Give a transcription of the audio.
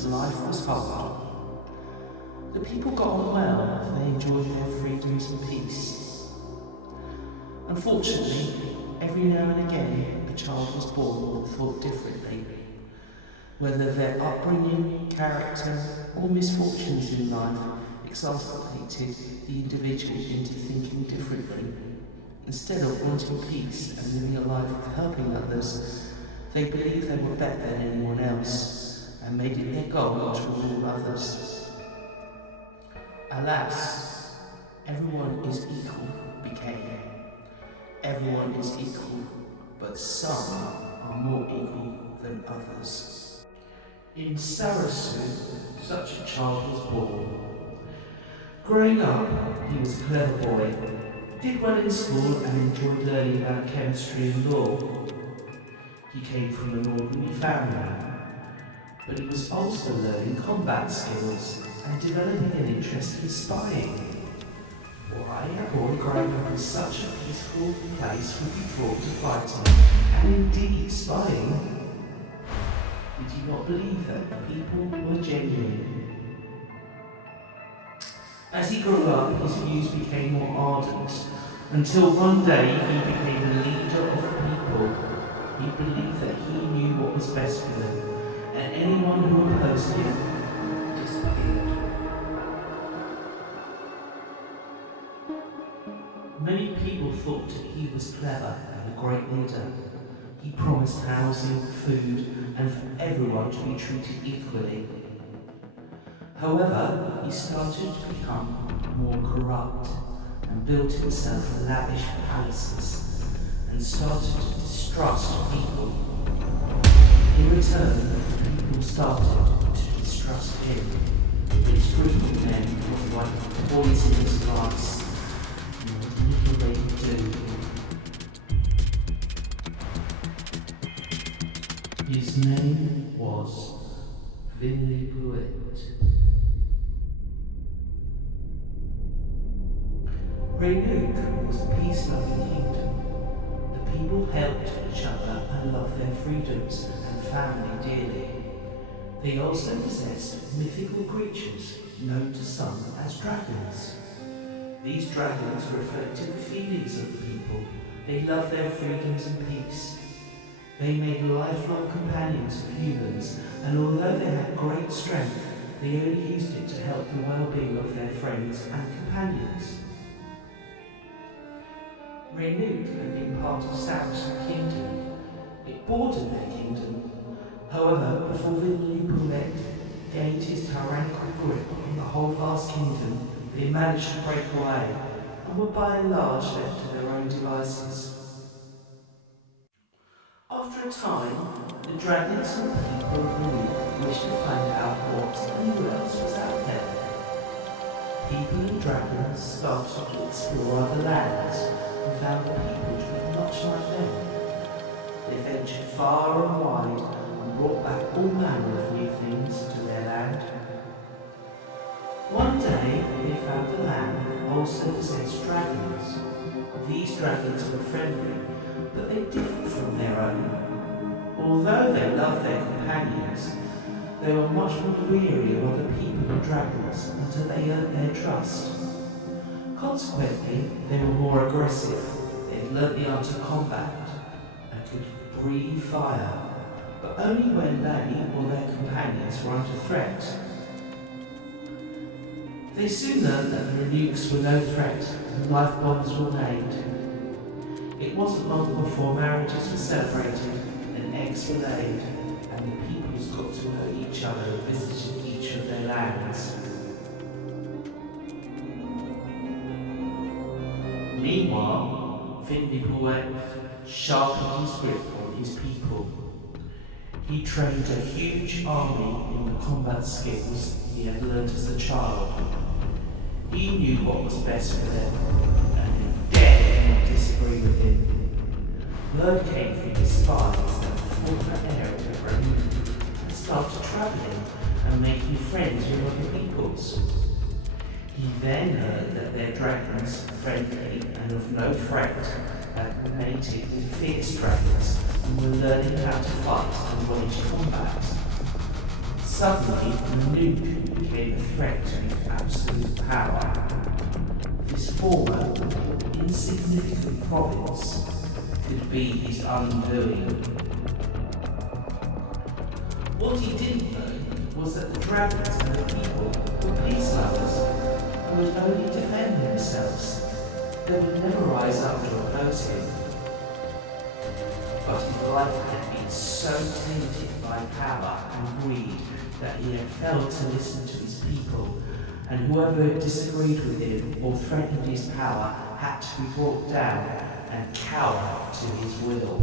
as life was hard. The people got on well, they enjoyed their freedoms and peace. Unfortunately, every now and again, a child was born that thought differently. Whether their upbringing, character, or misfortunes in life exasperated the individual into thinking differently. Instead of wanting peace and living a life of helping others, they believed they were better than anyone else and made it their goal to rule others. Alas, everyone is equal became. Everyone is equal, but some are more equal than others. In Sarasoo, such a child was born. Growing up, he was a clever boy, did well in school and enjoyed learning about chemistry and law. He came from an ordinary family, but he was also learning combat skills and developing an interest in spying. Why a boy growing up in such a peaceful place would be drawn to fighting and indeed spying? Did he not believe that people were genuine? As he grew up, his views became more ardent, until one day he became the leader of the people. He believed that he knew what was best for them, and anyone who opposed him disappeared. Many people thought he was clever and a great leader. He promised housing, food, and for everyone to be treated equally. However, he started to become more corrupt and built himself lavish palaces and started to distrust people. In return, people started to distrust him. His treating men was like poisonous glass, and what little they could do. His name was Vinlipuet. Renuk was a peace-loving kingdom. The people helped each other and loved their freedoms and family dearly. They also possessed mythical creatures known to some as dragons. These dragons reflected the feelings of the people. They loved their freedoms and peace. They made lifelong companions of humans, and although they had great strength, they only used it to help the well-being of their friends and companions. Renuk had been part of Sarasoo Kingdom. It bordered their kingdom. However, before Vinlipuet gained his tyrannical grip on the whole vast kingdom, they managed to break away and were by and large left to their own devices. After a time, the dragons and people of Renuk wished to find out what and who else was out there. People and dragons started to explore other lands and found the people to be much like them. They ventured far and wide and brought back all manner of new things to their land. One day they found the land also possessed dragons. These dragons were friendly, but they differed from their own. Although they loved their companions, they were much more weary of other people and dragons until they earned their trust. Consequently, they were more aggressive. They had learnt the art of combat and could breathe fire, but only when they or their companions were under threat. They soon learned that the Renuks were no threat and life bonds were made. It wasn't long before marriages were celebrated and eggs were laid, and the peoples got to know each other and visited each of their lands. Meanwhile, Vinlipuet sharpened his grip on his people. He trained a huge army in the combat skills he had learnt as a child. He knew what was best for them, and they dared not disagree with him. Word came from his spies that the former heir of Renuk had started travelling and making friends with other peoples. He then heard that their dragons, friendly and of no threat, had mated with fierce dragons and were learning how to fight and wage combat. Suddenly, Nuke became a threat to his absolute power. This former, insignificant province could be his undoing. What he didn't know was that the dragons and the people were peace lovers who would only defend themselves. They would never rise up to oppose him. But his life had been so tainted by power and greed that he had failed to listen to his people, and whoever disagreed with him or threatened his power had to be brought down and cower to his will.